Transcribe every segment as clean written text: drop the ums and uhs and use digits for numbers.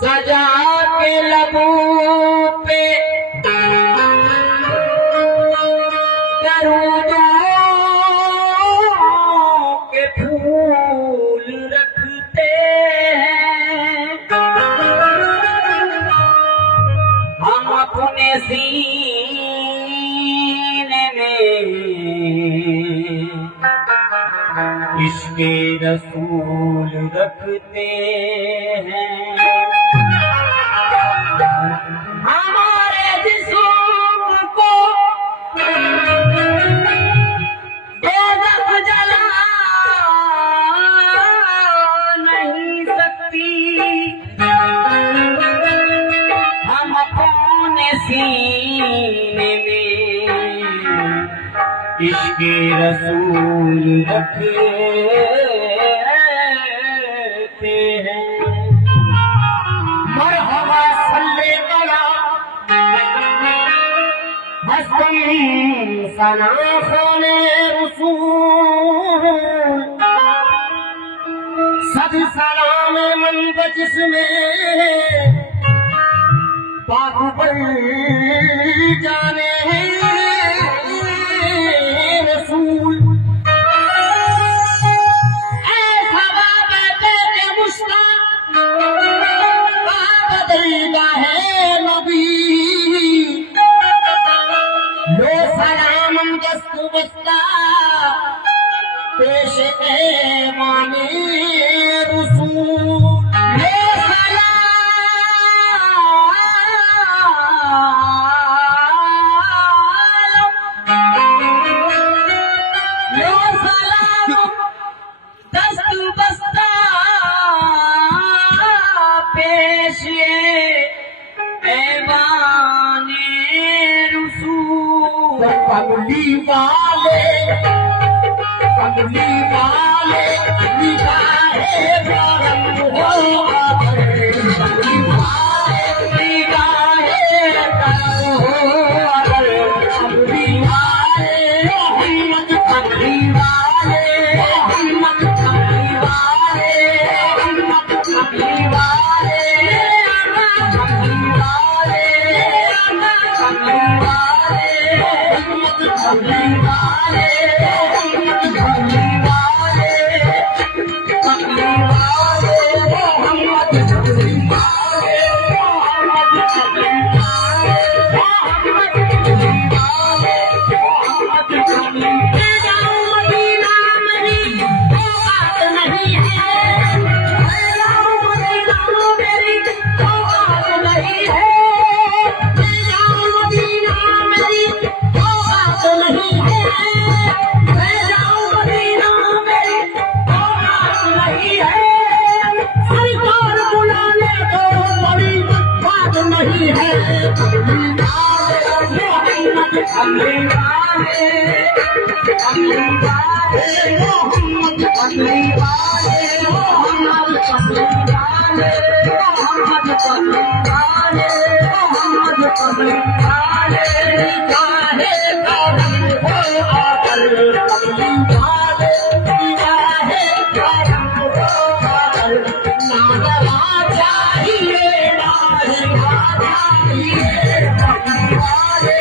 सजा के लबों पे दरूदों के फूल रखते हैं हम अपने सीने में इश्क़े रसूल रखते हैं हमारे जिस्म को दोज़ख जला नहीं सकती हम अपने सीने में इश्क़े रसूल रखते हैं मरहबा सल्ले अला हसन सना खाने रसूल सद सलाम मन बजिस में बागुबल जाने रसूल ऐसा बाबे के मुश्ताक बदलता है नबी लो सलाम दस्त बस्ता पेश माने रसूल लो सलाम दस्त बस्ता पेश ऐवाने रसूल कमली वाले निगाहे करम हो कमली वाले निगाहे करम हो कमली वाले हिम्मत कमली वाले हिम्मत कमली वाले हिम्मत कमली वाले कमली वाले कमली वाले हिम्मत कमली वाले हिम्मत कमली वाले कमली वाले हिम्मत कमली वाले हिम्मत कमली वाले हिम्मत कमली वाले हिम्मत कमली मदीना मेरी औकात नहीं है मदीना मेरी औकात नहीं है मदीना मेरी औकात नहीं है मदीना मेरी औकात नहीं है सरकार बुलाने को बड़ी बात नहीं है मोहम्मद कमली वाले मोहम्मद कमली वाले मोहम्मद कमली वाले मोहम्मद कमली वाले मोहम्मद कमली वाले चाहे करम हो आकर कमली वाले चाहे करम हो आकर नादवा चाहिए नादवा चाहिए कमली वाले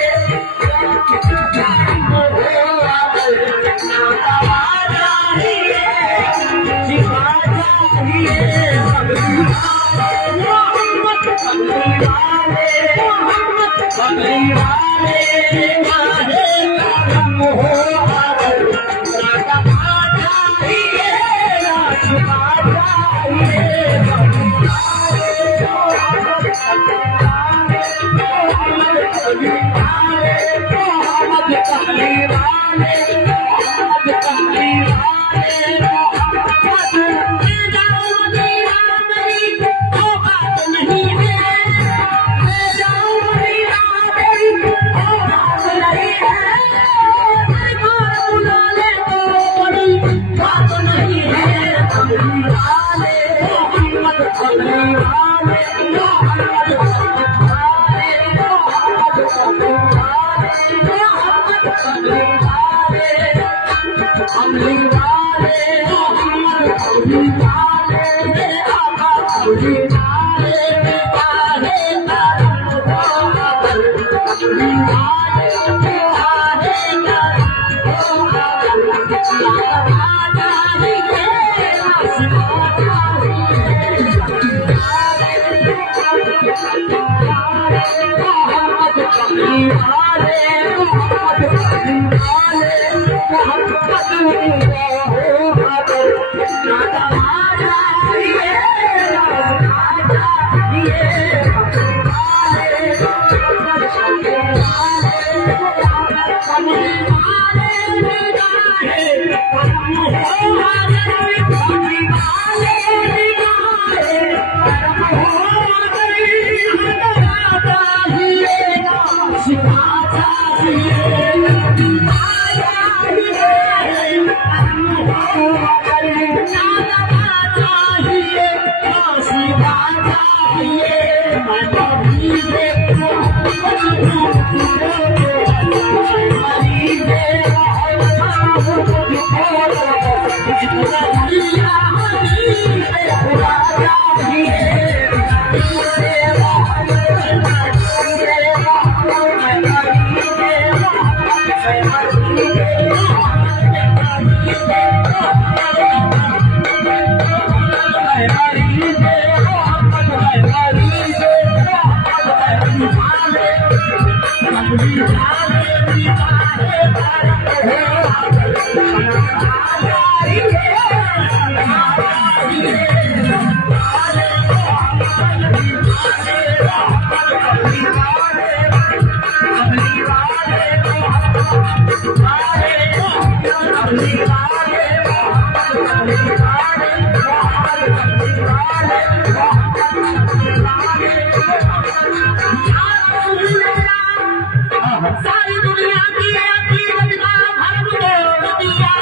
सारी दुनिया की अकीदत का भरम तोड़ दिया,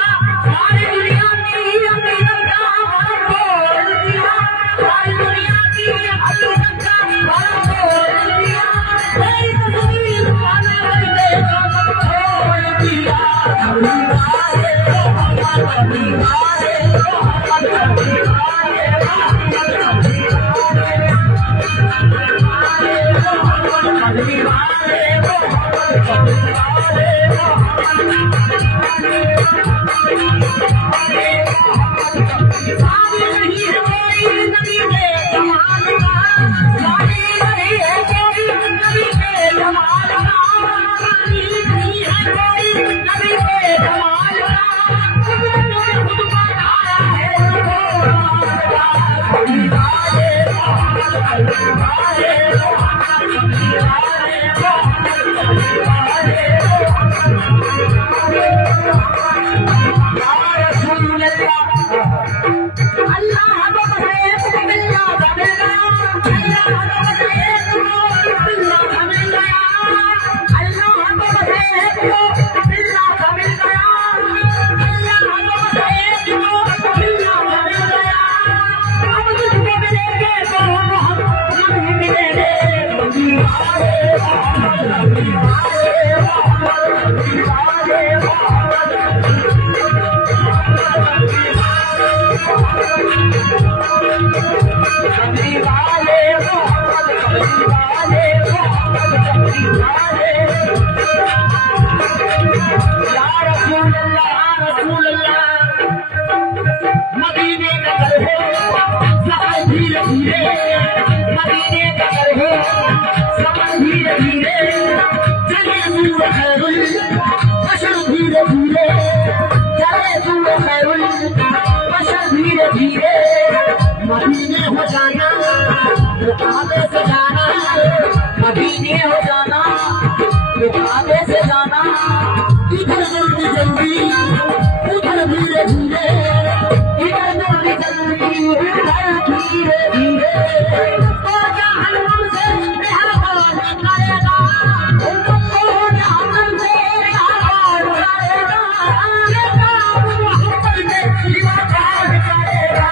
सारी दुनिया की अकीदत का भरम तोड़ दिया, सारी दुनिया की अकीदत का भरम तोड़ दिया, तेरी तस्वीर पाने वाले का मन छोड़ दिया। मदीने हो जाना, काबे से जाना, मदीने हो जाना, काबे से जाना, इधर जल्दी जल्दी, उधर धीरे धीरे, इधर जल्दी जल्दी, उधर धीरे धीरे, तो जहन्नम से मेहरबान करेगा, उनको जहन्नम से मेहरबान करेगा, ये काम मोहब्बत में इबादत करेगा।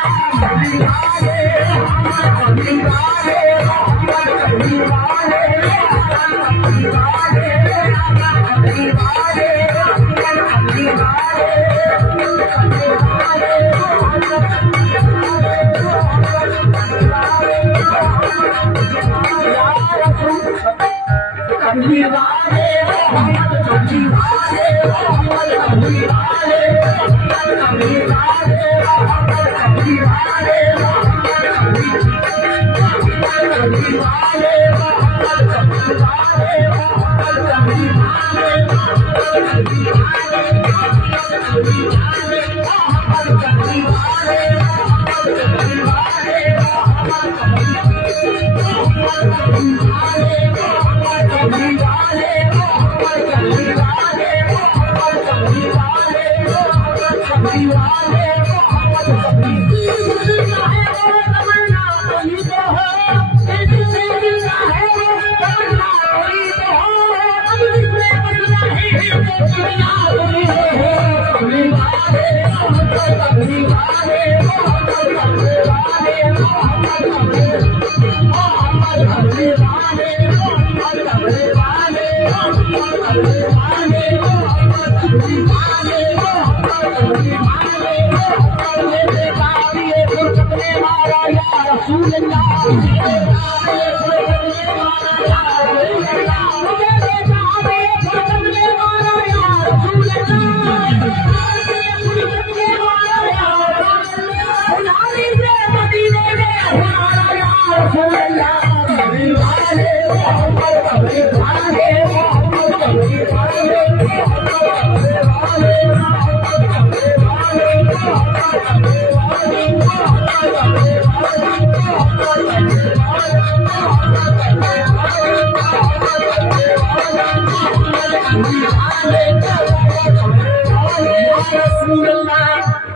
रसूल अल्लाह कमली वाले मोहम्मद कमली वाले मोहम्मद कमली वाले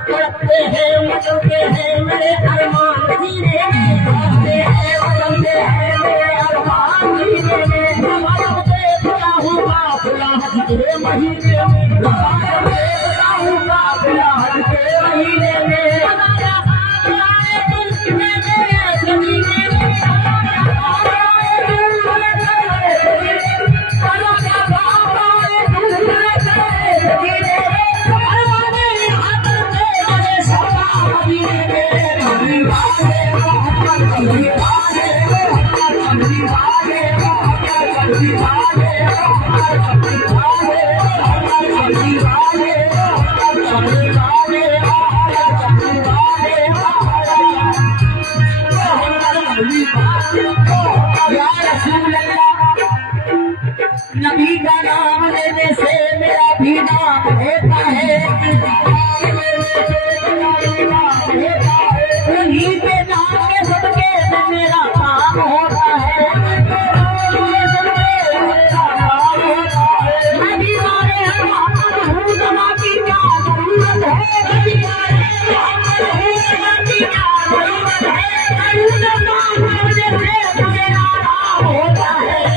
पढ़ते हैं मचलते हैं मेरे अरमान जीने पढ़ते हैं मचलते हैं मेरे अरमान जीने मचलते खुला हुआ खुला हज के महीने में मचलते खुला हुआ खुला हज के महीने में हमारा आए दिल में मेरे जमीने में हमारा आए दिल में मेरे नबी का नाम लेने से मेरा भी नाम होता है उन्हीं के नाम के सदके में मेरा काम होता है मैं भी मारे मोहम्मद हूँ दवा की क्या जरूरत है मैं भी मारे मोहम्मद हूँ दवा की क्या जरूरत है नाम मुझे मेरा नाम होता है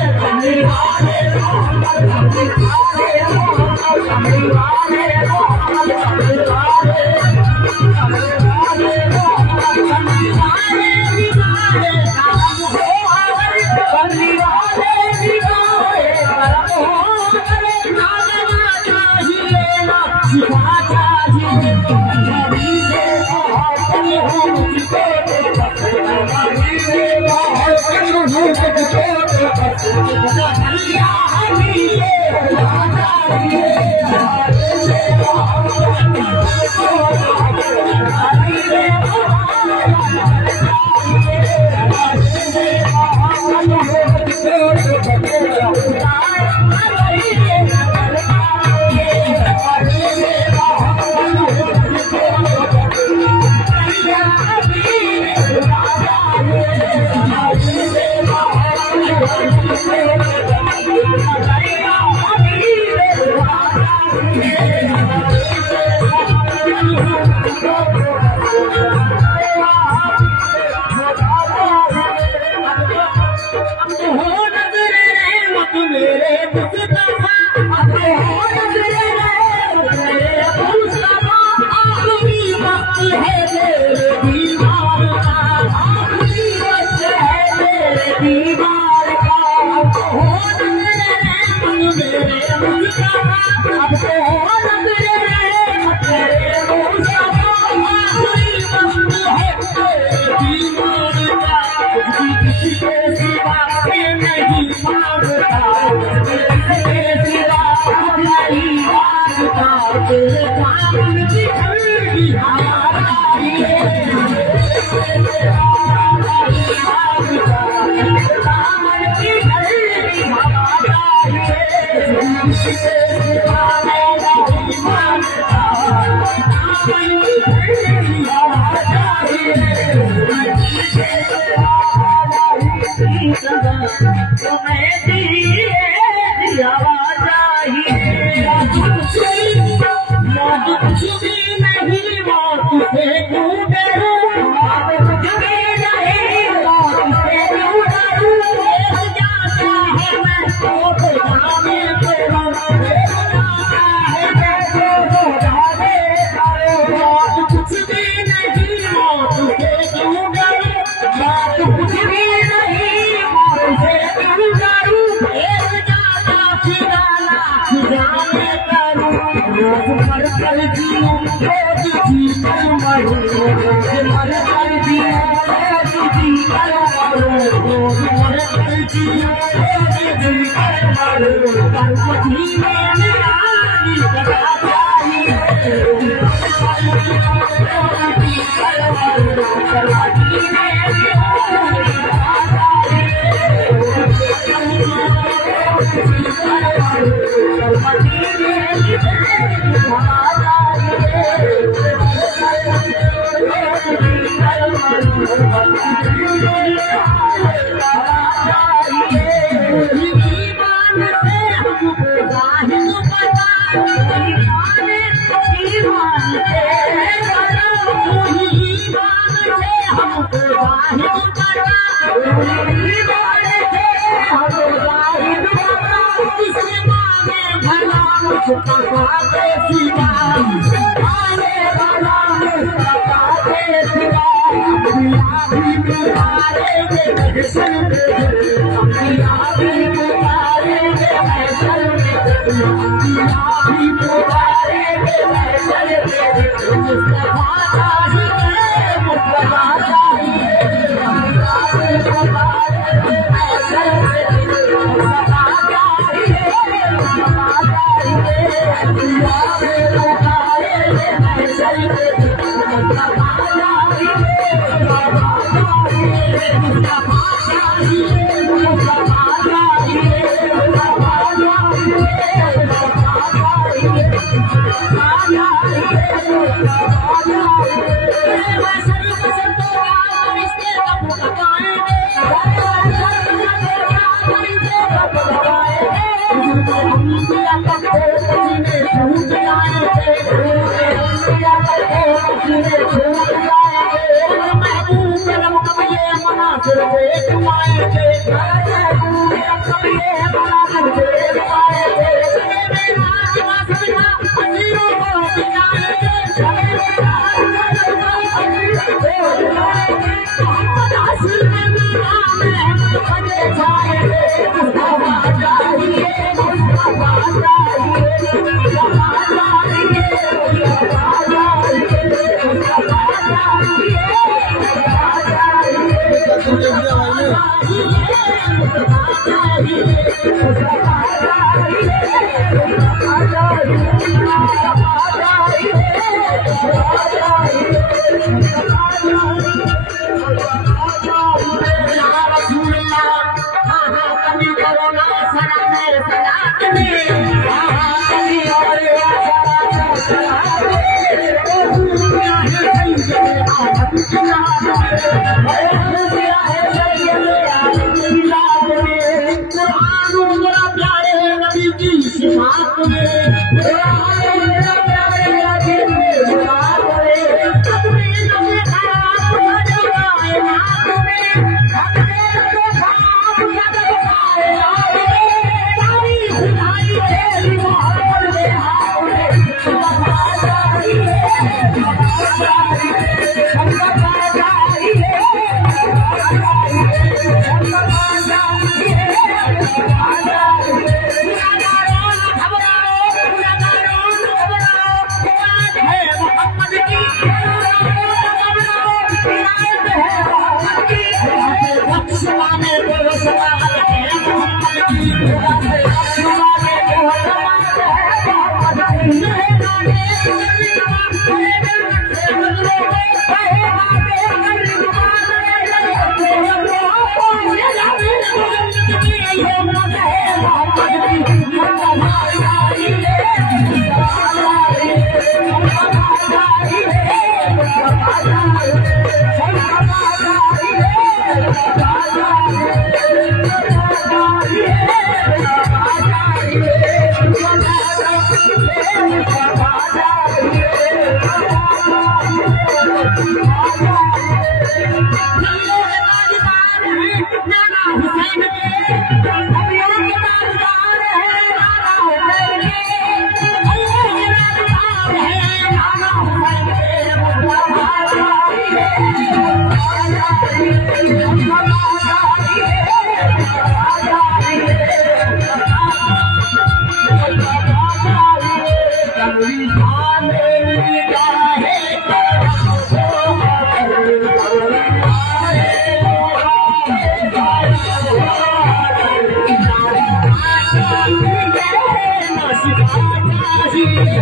Thank you.